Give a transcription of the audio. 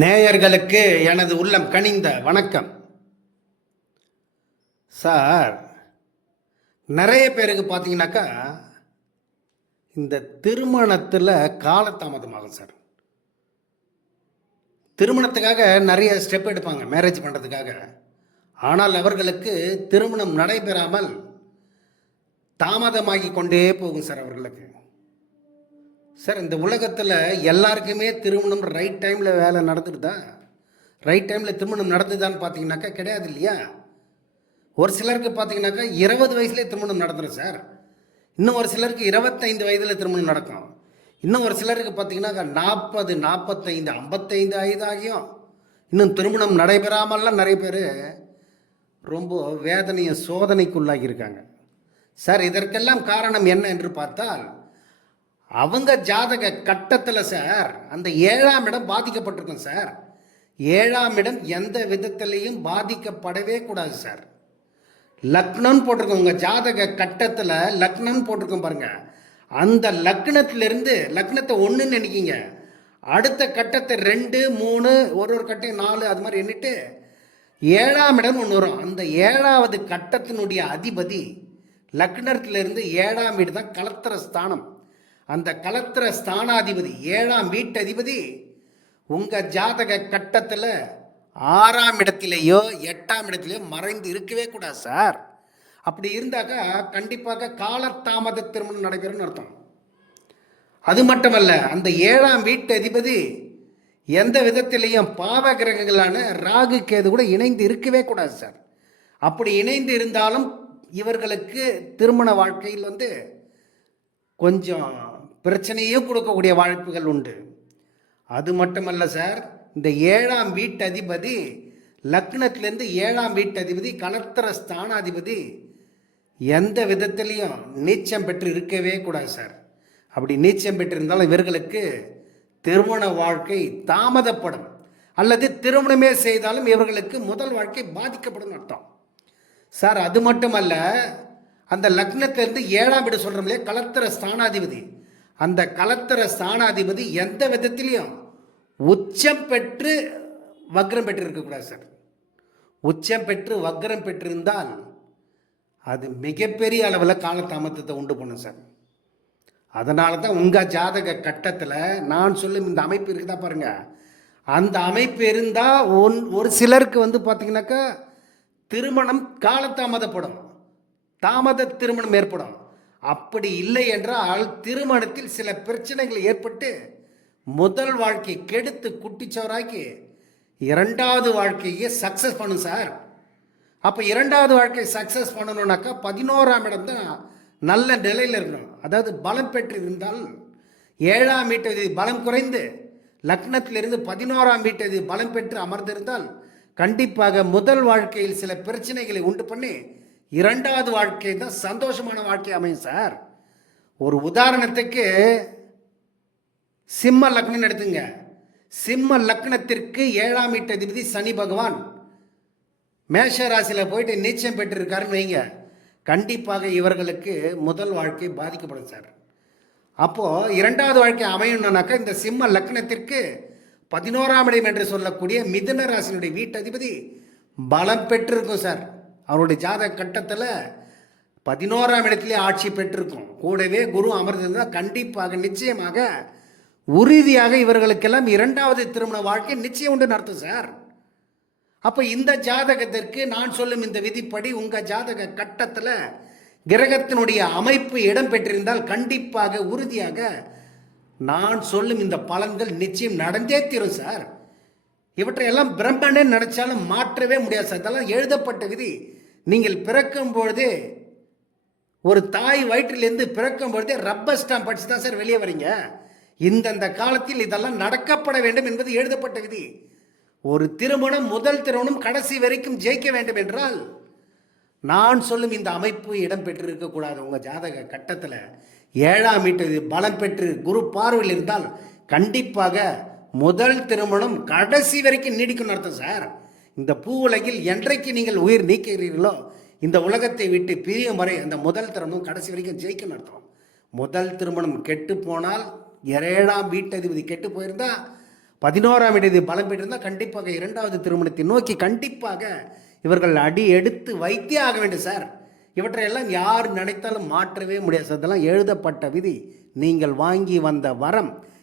நேயர்களுக்கு எனது உள்ளம் கனிந்த வணக்கம். சார் நிறைய பேருக்கு பார்த்தீங்கன்னாக்கா இந்த திருமணத்தில் காலதாமதமாகும் சார். திருமணத்துக்காக நிறைய ஸ்டெப் எடுப்பாங்க மேரேஜ் பண்ணுறதுக்காக ஆனால் அவர்களுக்கு திருமணம் நடைபெறாமல் தாமதமாகி கொண்டே போகும் சார் அவர்களுக்கு. சார் இந்த உலகத்தில் எல்லாருக்குமே திருமணம் ரைட் டைமில் வேலை நடந்துடுதா ரைட் டைமில் திருமணம் நடந்துதான்னு பார்த்தீங்கன்னாக்கா கிடையாது இல்லையா? ஒரு சிலருக்கு பார்த்தீங்கன்னாக்கா இருபது வயசுலேயே திருமணம் நடந்துடும் சார். இன்னும் ஒரு சிலருக்கு இருபத்தைந்து வயதில் திருமணம் நடக்கும். இன்னும் ஒரு சிலருக்கு பார்த்தீங்கன்னாக்கா நாற்பது நாற்பத்தைந்து ஐம்பத்தைந்து வயதாகியும் இன்னும் திருமணம் நடைபெறாமல்லாம் நிறைய பேர் ரொம்ப வேதனையை சோதனைக்குள்ளாகி இருக்காங்க சார் இதற்கெல்லாம் காரணம் என்ன என்று பார்த்தால் அவங்க ஜாதக கட்டத்தில் சார் அந்த ஏழாம் இடம் பாதிக்கப்பட்டிருக்கும் சார். ஏழாம் இடம் எந்த விதத்திலையும் பாதிக்கப்படவே கூடாது சார். லக்னம் போட்டிருக்கோம் உங்கள் ஜாதக கட்டத்தில் லக்னம் போட்டிருக்கோம் பாருங்க. அந்த லக்னத்திலிருந்து லக்னத்தை ஒன்றுன்னு நினைக்கிங்க. அடுத்த கட்டத்தை ரெண்டு மூணு ஒரு ஒரு கட்டம் நாலு அது மாதிரி எண்ணிட்டு ஏழாம் இடம் ஒன்று வரும். அந்த ஏழாவது கட்டத்தினுடைய அதிபதி லக்னத்திலிருந்து ஏழாம் வீடு தான் கலத்திர ஸ்தானம். அந்த கலத்திர ஸ்தானாதிபதி ஏழாம் வீட்டதிபதி உங்கள் ஜாதக கட்டத்தில் ஆறாம் இடத்திலேயோ எட்டாம் இடத்திலேயோ மறைந்து இருக்கவே கூடாது சார். அப்படி இருந்தாக்கா கண்டிப்பாக காலத்தாமத திருமணம் நடைபெறும்னு அர்த்தம். அது மட்டுமல்ல அந்த ஏழாம் வீட்டு அதிபதி எந்த விதத்திலையும் பாவ கிரகங்களான ராகு கேது கூட இணைந்து இருக்கவே கூடாது சார். அப்படி இணைந்து இருந்தாலும் இவர்களுக்கு திருமண வாழ்க்கையில் வந்து கொஞ்சம் பிரச்சனையே கொடுக்கக்கூடிய வாய்ப்புகள் உண்டு. அது மட்டுமல்ல சார் இந்த ஏழாம் வீட்டதிபதி லக்னத்திலேருந்து ஏழாம் வீட்டதிபதி கலத்திர ஸ்தானாதிபதி எந்த விதத்திலையும் நீச்சம் பெற்று இருக்கவே கூடாது சார். அப்படி நீச்சம் பெற்றிருந்தாலும் இவர்களுக்கு திருமண வாழ்க்கை தாமதப்படும். அல்லது திருமணமே செய்தாலும் இவர்களுக்கு முதல் வாழ்க்கை பாதிக்கப்படும் அர்த்தம். சார் அது மட்டுமல்ல அந்த லக்னத்திலேருந்து ஏழாம் வீடு சொல்கிறோம் இல்லையா கலத்திர ஸ்தானாதிபதி அந்த கலத்தர ஸ்தானாதிபதி எந்த விதத்திலையும் உச்சம் பெற்று வக்ரம் பெற்று இருக்கக்கூடாது சார். உச்சம் பெற்று வக்ரம் பெற்றிருந்தால் அது மிகப்பெரிய அளவில் காலதாமதத்தை உண்டு பண்ணும் சார். அதனால தான் உங்கள் ஜாதக கட்டத்தில் நான் சொல்லும் இந்த அமைப்பு இருக்குதா பாருங்க. அந்த அமைப்பு இருந்தால் ஒன் ஒரு சிலருக்கு வந்து பார்த்தீங்கன்னாக்கா திருமணம் காலதாமதப்படும். தாமத திருமணம் ஏற்படும். அப்படி இல்லை என்றால் திருமணத்தில் சில பிரச்சனைகள் ஏற்பட்டு முதல் வாழ்க்கை கெடுத்து குட்டிச்சவராக்கி இரண்டாவது வாழ்க்கையை சக்ஸஸ் பண்ணும் சார். அப்போ இரண்டாவது வாழ்க்கை சக்ஸஸ் பண்ணணுன்னாக்கா பதினோராம் இடம் தான் நல்ல நிலையில் இருக்கணும். அதாவது பலம் பெற்று இருந்தால் ஏழாம் வீட்டது பலம் குறைந்து லக்னத்திலிருந்து பதினோராம் வீட்டது பலம் பெற்று அமர்ந்திருந்தால் கண்டிப்பாக முதல் வாழ்க்கையில் சில பிரச்சனைகளை உண்டு பண்ணி இரண்டாவது வாழ்க்கை தான் சந்தோஷமான வாழ்க்கை அமையும் சார். ஒரு உதாரணத்துக்கு சிம்ம லக்னம் எடுத்துங்க. சிம்ம லக்னத்திற்கு ஏழாம் வீட்டு அதிபதி சனி பகவான். மேஷ ராசியில் போயிட்டு நீச்சம் பெற்றிருக்காருன்னு வைங்க. கண்டிப்பாக இவர்களுக்கு முதல் வாழ்க்கை பாதிக்கப்படும் சார். அப்போது இரண்டாவது வாழ்க்கை அமையணும்னாக்கா இந்த சிம்ம லக்னத்திற்கு பதினோராம் இடம் என்று சொல்லக்கூடிய மிதுன ராசினுடைய வீட்டதிபதி பலம் பெற்றிருக்கும் சார். அவருடைய ஜாதக கட்டத்தில் பதினோராம் இடத்திலே ஆட்சி பெற்றிருக்கும். கூடவே குரு அமர்ந்திருந்தால் கண்டிப்பாக நிச்சயமாக உறுதியாக இவர்களுக்கெல்லாம் இரண்டாவது திருமண வாழ்க்கை நிச்சயம் உண்டு நடத்தும் சார். அப்போ இந்த ஜாதகத்திற்கு நான் சொல்லும் இந்த விதிப்படி உங்கள் ஜாதக கட்டத்தில் கிரகத்தினுடைய அமைப்பு இடம் பெற்றிருந்தால் கண்டிப்பாக உறுதியாக நான் சொல்லும் இந்த பலன்கள் நிச்சயம் நடந்தே தீரும் சார். இவற்றை எல்லாம் பிரம்மனே நினைச்சாலும் மாற்றவே முடியாது சார். இதெல்லாம் எழுதப்பட்ட விதி. நீங்கள் பிறக்கும்பொழுதே ஒரு தாய் வயிற்றிலிருந்து பிறக்கும் பொழுதே ரப்பர் ஸ்டாம்ப் அடிச்சு தான் சார் வெளியே வரீங்க. இந்தந்த காலத்தில் இதெல்லாம் நடக்கப்பட வேண்டும் என்பது எழுதப்பட்ட விதி. ஒரு திருமணம் முதல் திருமணம் கடைசி வரைக்கும் ஜெயிக்க வேண்டும் என்றால் நான் சொல்லும் இந்த அமைப்பு இடம் பெற்றிருக்கக்கூடாது உங்கள் ஜாதக கட்டத்தில் ஏழாம் வீட்டு பலம் பெற்று குரு பார்வையில் இருந்தால் கண்டிப்பாக முதல் திருமணம் கடைசி வரைக்கும் நீடிக்கும் அர்த்தம் சார். இந்த பூ உலகில் என்றைக்கு நீங்கள் உயிர் நீக்கிறீர்களோ இந்த உலகத்தை விட்டு பிரியும் வரை அந்த முதல் திருமணம் கடைசி வரைக்கும் ஜெயிக்க அர்த்தம். முதல் திருமணம் கெட்டு போனால் ஏழாம் வீட்டதிபதி கெட்டு போயிருந்தா பதினோராம் இடது பலம் பெற்றிருந்தால் கண்டிப்பாக இரண்டாவது திருமணத்தை நோக்கி கண்டிப்பாக இவர்கள் அடி எடுத்து வைத்தே ஆக வேண்டும் சார். இவற்றையெல்லாம் யார் நினைத்தாலும் மாற்றவே முடியாது அதெல்லாம் எழுதப்பட்ட விதி. நீங்கள் வாங்கி வந்த வரம்.